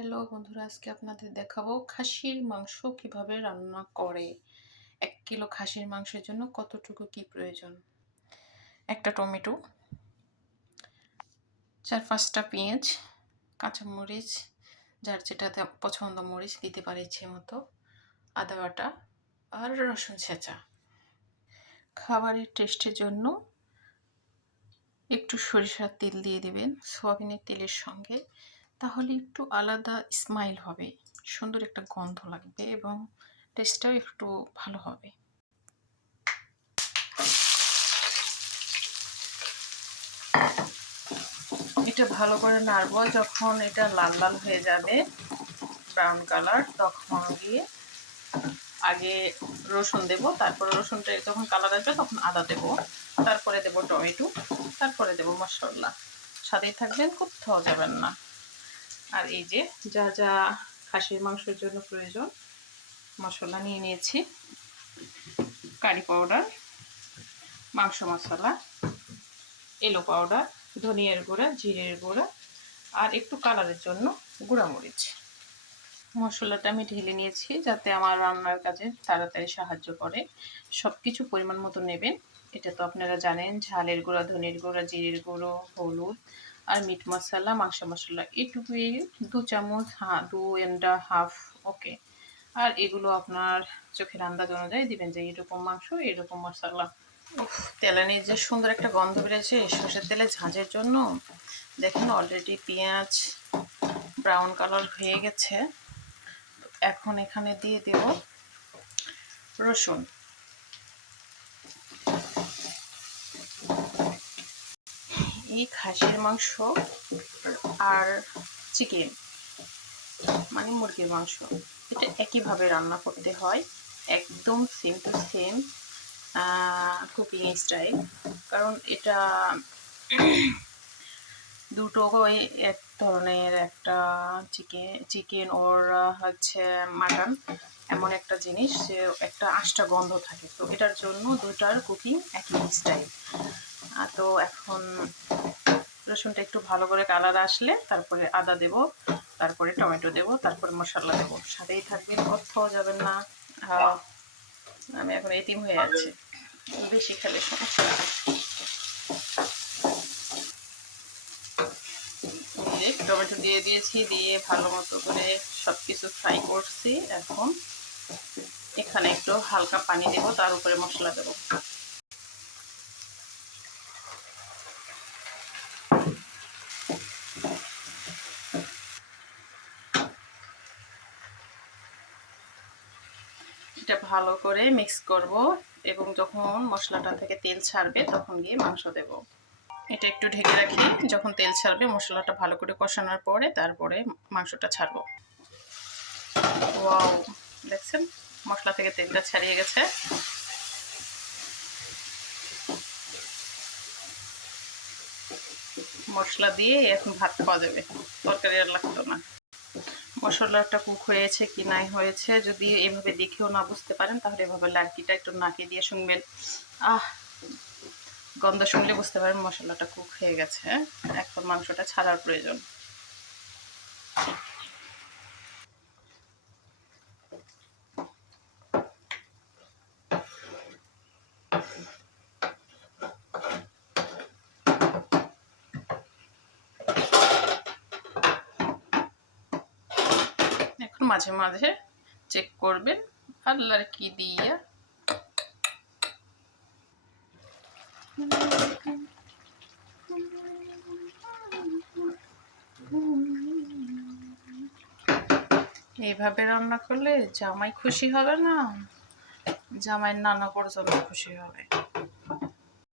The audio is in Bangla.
হ্যালো বন্ধুরা, আজকে আপনাদের দেখাবো খাসির মাংস কিভাবে রান্না করে। 1 কিলো খাসির মাংসের জন্য কতটুকু কি প্রয়োজন। একটা টমেটো, 4-5টা পেঁয়াজ, কাঁচামরিচ, যার যেটাতে পছন্দ মরিচ দিতে পারে ইচ্ছে মতো, আদা বাটা আর রসুন ছেঁচা। খাবারের টেস্টের জন্য একটু সরিষার তেল দিয়ে দেবেন সয়াবিনের তেলের সঙ্গে, তাহলে একটু আলাদা স্মাইল হবে, সুন্দর একটা গন্ধ লাগবে এবং টেস্টটাও একটু ভালো হবে। এটা ভালো করে নাড়বো, যখন এটা লাল লাল হয়ে যাবে ব্রাউন কালার, তখন দিয়ে আগে রসুন দেব, তারপরে রসুনটা যখন কালার আসবে তখন আদা দেব, তারপরে দেব টমেটো, তারপরে দেব মশলা। সাথেই থাকবেন, কোথাও যাবেন না। আর এই যে যা যা খাসির মাংসের জন্য প্রয়োজন মশলা নিয়ে নিয়েছি: কারি পাউডার, মাংস মশলা, এলো পাউডার, ধনিয়ার গুঁড়া, জিরের গুঁড়া আর একটু কালারের জন্য গুঁড়ামরিচ। মশলাটা আমি ঢেলে নিয়েছি যাতে আমার রান্নার কাজে তাড়াতাড়ি সাহায্য করে। সব কিছু পরিমাণ মতো নেবেন। এটা তো আপনারা জানেন, ঝালের গুঁড়া, ধনিয়ার গুঁড়া, জিরের গুঁড়ো, হলুদ আর মিট মশলা, মাংস মশলা এটুকুই 2 চামচ, 2.5 ওকে। আর এগুলো আপনার চোখের আন্দাজ অনুযায়ী দিবেন যে এরকম মাংস এরকম মশলা। তেলানি যে সুন্দর একটা গন্ধ বেড়েছে সরষের তেলে ঝাঁঝের জন্য। দেখুন অলরেডি পেঁয়াজ ব্রাউন কালার হয়ে গেছে। এখন এখানে দিয়ে দেব রসুন। এই খাসির মাংস আর চিকেন মানে মুরগির মাংস, এটা একইভাবে রান্না করতে হয়, একদম same to same cooking style. কারণ এটা দুটো এক ধরনের, একটা চিকেন ওর হচ্ছে মাটন, এমন একটা জিনিস যে একটা আষ্টা গন্ধ থাকে, তো এটার জন্য দুটার কুকিং একই স্টাইল। তো এখন রসুনটা একটু ভালো করে কালার আসলে তারপরে আদা দেব, তারপরে টমেটো দেব, তারপরে মশলা দেব। সাথেই থাকবেন, কোথাও যাবেন না। আমি এখন এতিম হয়ে আছি, বেশি খেলে সমস্যা। টমেটো দিয়ে দিয়েছি, দিয়ে ভালো মতো করে সব কিছু ফ্রাই করছি। এখন এখানে একটু হালকা পানি দেব, তার উপরে মশলা দেব। এটা ভালো করে মিক্স করব এবং যখন মশলাটা থেকে তেল ছাড়বে তখন গিয়ে মাংস দেব। এটা একটু ঢেকে রাখি, যখন তেল ছাড়বে মশলাটা ভালো করে কষানোর পরে তারপরে মাংসটা ছাড়বো। ওয়াও, দেখছেন মশলা থেকে তেলটা ছাড়িয়ে গেছে। মশলা দিয়ে এখন ভাত খাওয়া যাবে, তরকারি আর লাগতো না। মশলাটা কুক হয়েছে কি নাই হয়েছে যদি এভাবে দেখেও না বুঝতে পারেন, তাহলে এভাবে লাড়কিটা একটু নাকে দিয়ে শুনবেন। গন্ধ শুনলে বুঝতে পারেন মশলাটা কুক হয়ে গেছে। এখন মাংসটা ছাড়ার প্রয়োজন। এখন মাঝে মাঝে চেক করবেন আর লাড়কি দিয়ে। এইভাবে রান্না করলে জামাই খুশি হবে না, জামাইয়ের নানা পর্যন্ত খুশি হবে।